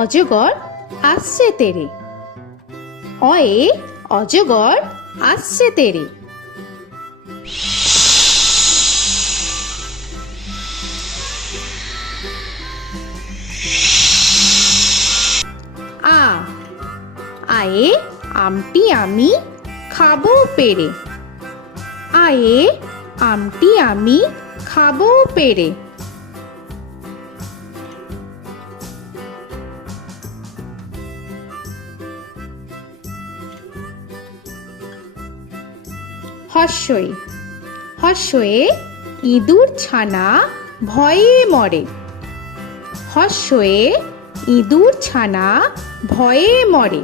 অজগর আসছে তেরে। অয়ে অজগর আসছে তেরে। আ আয়ে আমটি আমি খাবো পেরে। আয়ে আমটি আমি খাবো পেরে। হর্ষই হর্ষয়ে ইঁদুর ছানা ভয়ে মরে। হর্ষয়ে ইঁদুর ছানা ভয়ে মরে।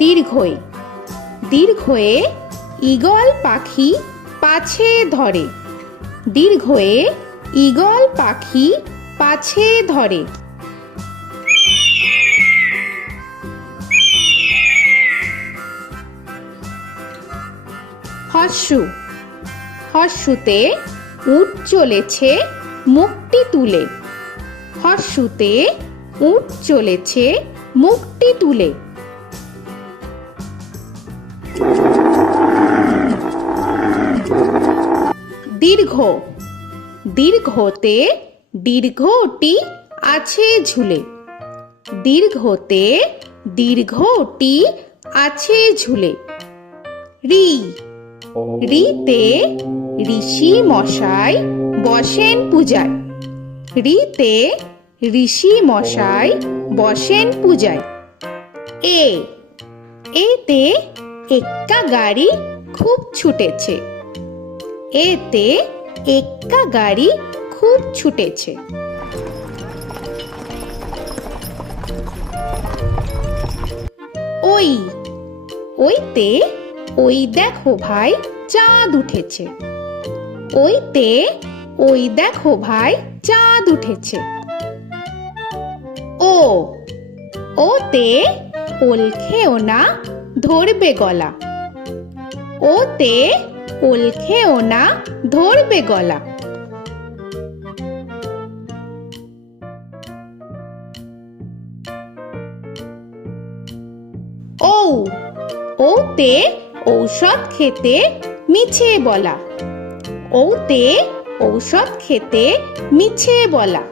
দীর্ঘই দীর্ঘয়ে ঈগল পাখি পাছে ধরে। দীর্ঘয়ে ঈগল পাখি পাছে ধরে। হর্ষু হর্ষুতে উট চলেছে মুখটি তুলে। হর্ষুতে উট চলেছে মুখটি তুলে। দীর্ঘ দীর্ঘতে দীর্ঘটি আছে ঝুলে। দীর্ঘতে দীর্ঘটি আছে ঝুলে। রি রিতে ঋষি মশাই বসেন পূজায়। রিতে ঋষি মশাই বসেন পূজায়। এ এতে এক্কা গাড়ি খুব ছুটেছে। এতে এক্কা গাড়ি খুব ছুটেছে। ওই ওইতে ওই দেখো ভাই চাঁদ উঠেছে। ওইতে ওই দেখো ভাই চাঁদ উঠেছে। ও ওতে ওল খেও না ধরবে গলা। ওতে ওল খেও না ধরবে গলা। ঔ ওতে ঔষধ খেতে মিছে বলা। ওতে ঔষধ খেতে মিছে বলা।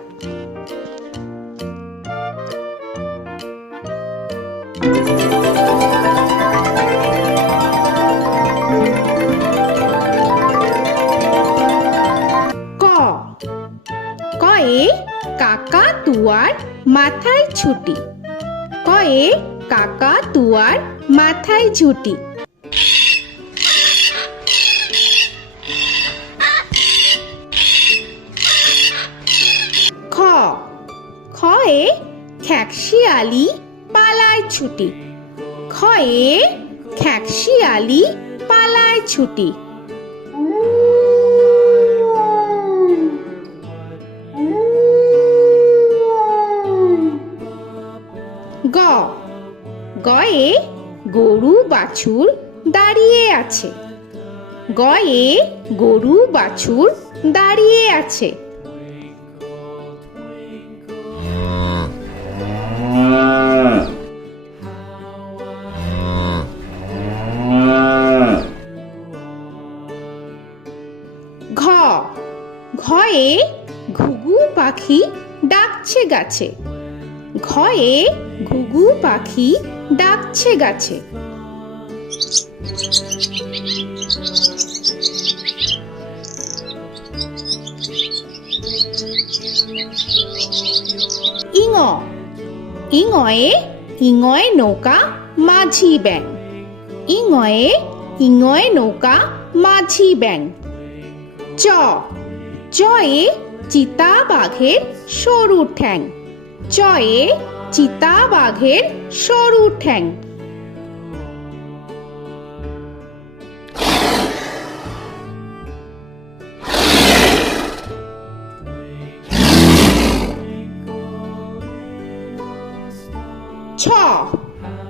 ক কয়ে কাকা তুয়ার মাথায় ছুটি। কয়ে কাকা তুয়ার মাথায় ঝুটি। খ খয়ে খ্যাকশিয়ালি পালায় ছুটি। খয়ে খ্যাকশিয়ালি পালায় ছুটি। গ গয়ে গরু বাছুর দাঁড়িয়ে আছে। গয়ে গরু বাছুর দাঁড়িয়ে আছে। ঘ ঘয়ে ঘুঘু পাখি ডাকছে গাছে। ঘয়ে ঘুঘু পাখি ডাকছে গাছে। ইঙ ইঙয়ে ইঙয় নৌকা মাঝি ব্যাং। ইঙয়ে ইঙয় নৌকা মাঝি ব্যাং। চ চয়ে চিতা বাঘের সরু ঠ্যাং। চয়ে চিতা বাঘের সরু ঠ্যাং। ছ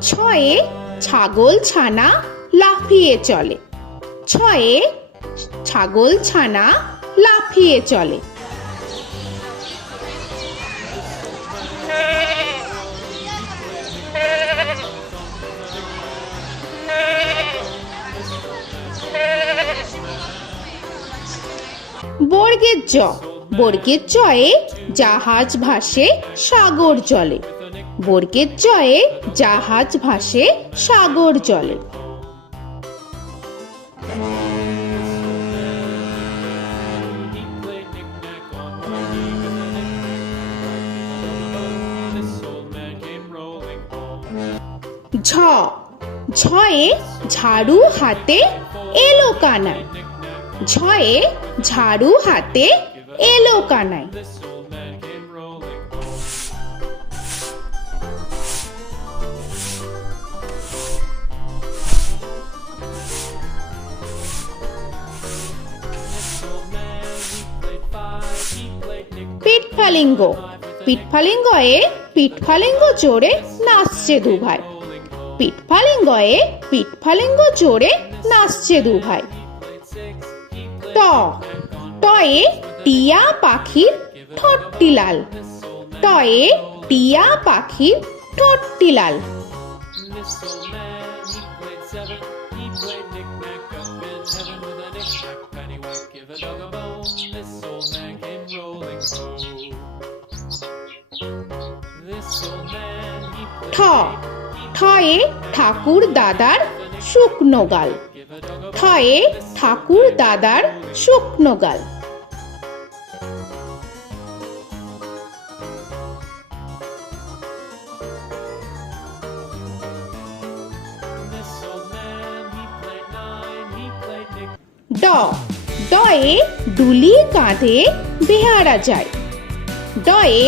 ছয়ে ছাগল ছানা লাফিয়ে চলে। ছয়ে ছাগল ছানা লাফিয়ে চলে। বর্গের জ, বর্গের জয়ে জাহাজ ভাসে সাগর জলে। বর্গের জয়ে জাহাজ ভাসে সাগর জলে। ঝ, ঝয়ে ঝাড়ু হাতে এলো কানাই। ঝয়ে ঝাড়ু হাতে এলো কানাই। পিঠফালিঙ্গ, পিঠফালিঙ্গয়ে পিঠফালিঙ্গ চড়ে নাচছে দুভাই। পিঠফালিঙ্গয়ে পিঠফালিঙ্গ চড়ে নাচছে দুভাই। ট, টয়ে টিয়া পাখির ঠোঁটটি লাল। টয়ে টিয়া পাখির ঠোঁটটি লাল। ঠ, ঠয়ে ঠাকুর দাদার শুকনো গাল। ঠয়ে ঠাকুর দাদার শুকনো গাল। ড, ডয়ে ডুলি কাঁধে বেহারা যায়। ডয়ে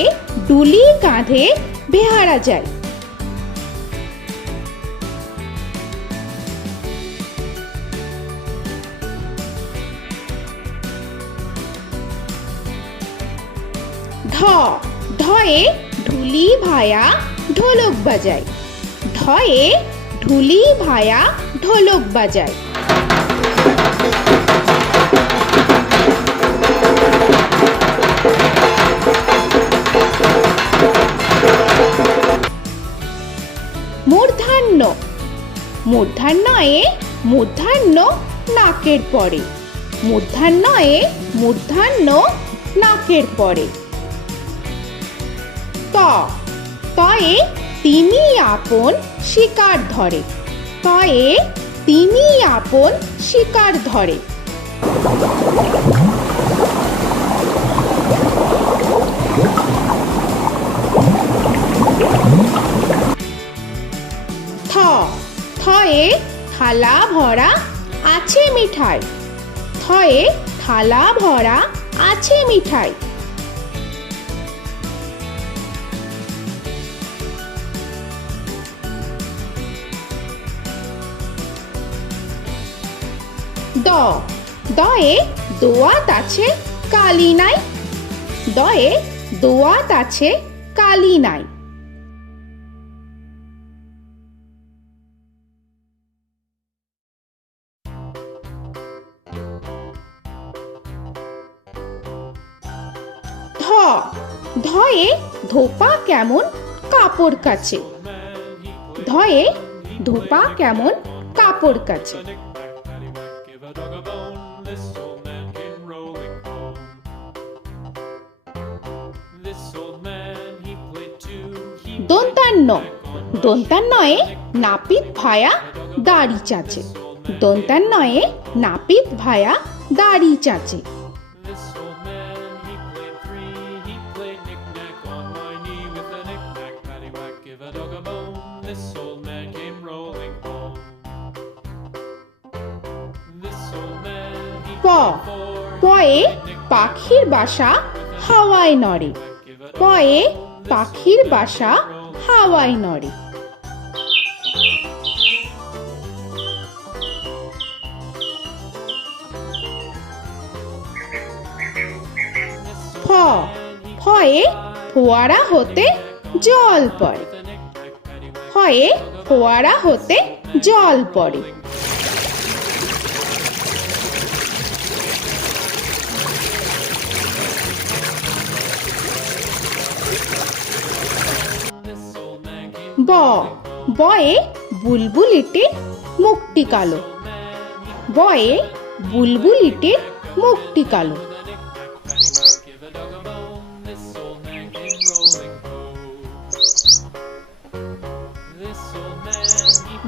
ডুলি কাঁধে বেহারা যায়। ঢ, ঢয়ে ঢুলি ভায়া ঢোলক বাজায়। ঢয়ে ঢুলি ভায়া ঢোলক বাজায়। মূর্ধন্য, মূর্ধন্যয়ে মূর্ধন্য নাকের পরে। মূর্ধন্যয়ে মূর্ধন্য নাকের পরে। ত, তয়ে তিনি আপন শিকার ধরে। তয়ে তিনি আপন শিকার ধরে। থ, থয়ে থালা ভরা আছে মিঠাই। থয়ে থালা ভরা আছে মিঠাই। দ, দয়ে দোয়াত আছে কালি নাই। দয়ে দোয়াত আছে কালি নাই। ধ, ধয়ে ধোপা কেমন কাপড় কাচে। ধয়ে ধোপা কেমন কাপড় কাচে। দন্তান্ন, দন্তান্নয়ে নাপিত ভায়া দাড়ি চাচে। দন্তান্নয়ে নাপিত ভায়া দাড়ি চাচে। প, পয়ে পাখির বাসা হাওয়ায় নড়ে। পয়ে পাখির বাসা হাওয়ায় নড়ে। ফ, ফয়ে ফোয়ারা হতে জল পড়ে। ফয়ে ফোয়ারা হতে জল পড়ে। ব বয়ে বুলবুলিটির মুখটি কালো। বয়ে বুলবুলিটির মুখটি কালো।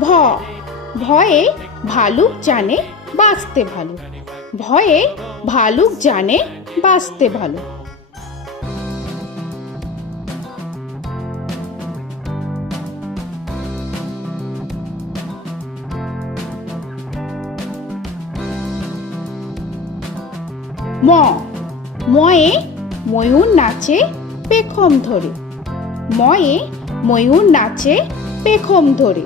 ভ ভয়ে ভালুক জানে বাঁচতে ভালো। ভয়ে ভালুক জানে বাঁচতে ভালো। ম ময়ে ময়ূর নাচে পেখম ধরে। ময়ে ময়ূর নাচে পেখম ধরে।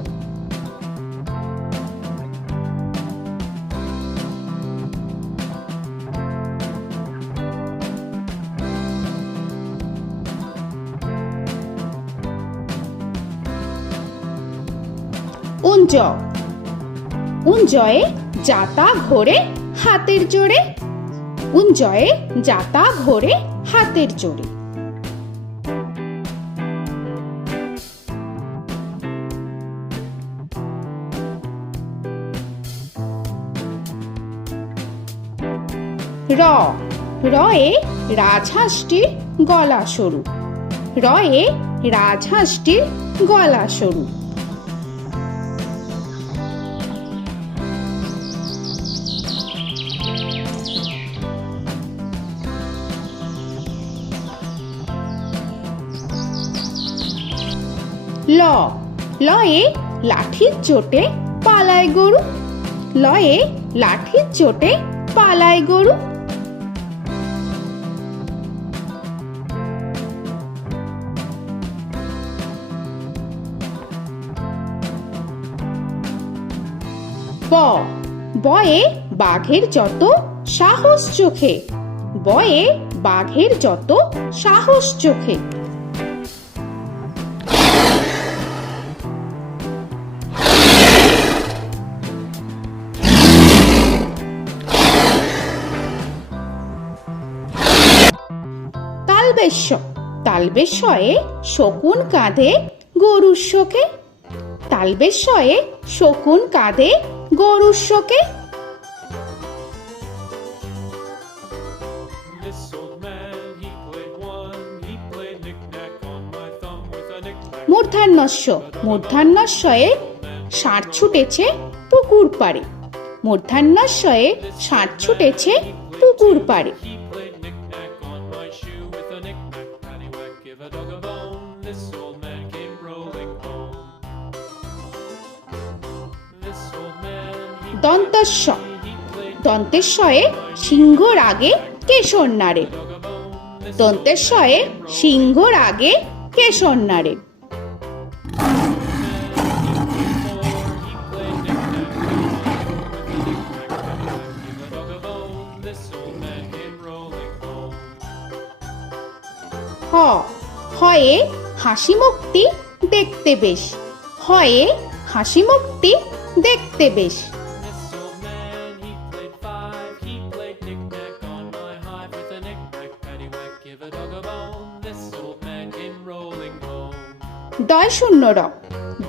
উঞ্জ উঞ্জয়ে যাতা ঘোরে হাতের জোরে। উঞ্জয়ে যাতা ঘোরে হাতের জোরে। র রয়ে রাজহাঁসটির গলা সরু। রয়ে রাজহাঁসটির গলা সরু। ল লয়ে লাঠির চোটে পালায় গরু। লয়ে লাঠির চোটে পালায় গরু। ব বয়ে বাঘের যত সাহস চোখে। বয়ে বাঘের যত সাহস চোখে। তালবেশ্য তালবেশ্যয়ে শকুন কাঁধে গরুর শোকে। তালবেশ্যয়ে শকুন কাঁধে গরুর শোকে। মূর্ধন্যস্য মূর্ধন্যস্বয়ে ষাঁড় ছুটেছে পুকুর পাড়ে। মূর্ধন্যস্বয়ে ষাঁড় ছুটেছে পুকুর পাড়ে। দন্তস্ব দন্তেশ্বয়ে সিংহ রাগে কেশর নাড়ে। দন্তেশ্বয়ে সিংহ রাগে কেশর নাড়ে। হ হয়ে হাসি মুখটি দেখতে বেশ। হয়ে হাসি মুখটি দেখতে বেশ। ডয় শূন্য র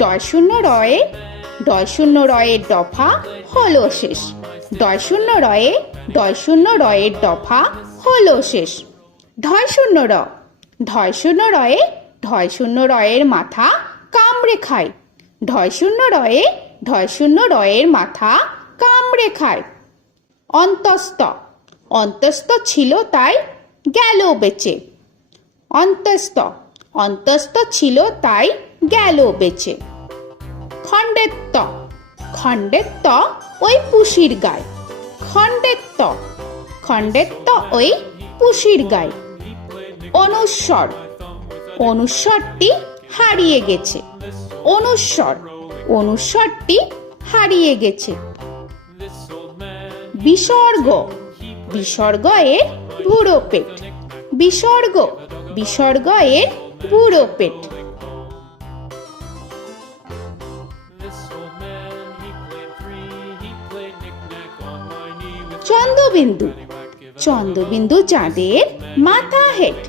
ডয় শূন্য রয়ে ডয় শূন্য রয়ের দফা হলো শেষ। ডয় শূন্য রয়ে ডয় শূন্য রয়ের দফা হলো শেষ। ঢয় শূন্য র ঢয় শূন্য রয়ে ঢয় শূন্য রয়ের মাথা কামড়ে খায়। ঢয় শূন্য রয়ে ঢয় শূন্য রয়ের মাথা কামড়ে খায়। অন্তস্থ অন্তস্থ ছিল তাই গেল বেঁচে। অন্তস্থ অন্তস্থ ছিল তাই গেল বেঁচে। খণ্ডেত্ব খণ্ডেত্ব ওই পুষির গায়। খণ্ডেত্ব খণ্ডেত্ব ওই পুষির গায়। অনুস্বর অনুস্বরটি হারিয়ে গেছে। অনুস্বর অনুস্বরটি হারিয়ে গেছে। বিসর্গ বিসর্গ এর বুড়ো পেট। বিসর্গ বিসর্গ এর বুড়ো পেট। চন্দ্রবিন্দু চন্দ্রবিন্দু চাঁদের মাথা হেট।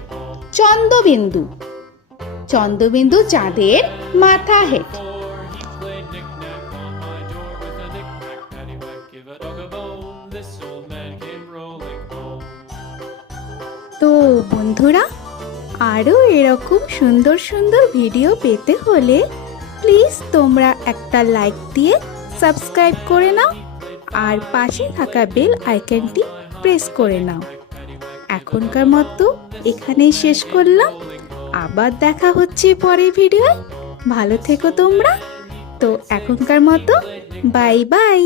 চন্দ্রবিন্দু চন্দ্রবিন্দু চাঁদের মাথা হেড। তো বন্ধুরা, আরও এরকম সুন্দর সুন্দর ভিডিও পেতে হলে প্লিজ তোমরা একটা লাইক দিয়ে সাবস্ক্রাইব করে নাও আর পাশে থাকা বেল আইকনটি প্রেস করে নাও। এখনকার মতো এখানেই শেষ করলাম, আবার দেখা হচ্ছে পরের ভিডিওয়। ভালো থেকো তোমরা। তো এখনকার মতো বাই বাই।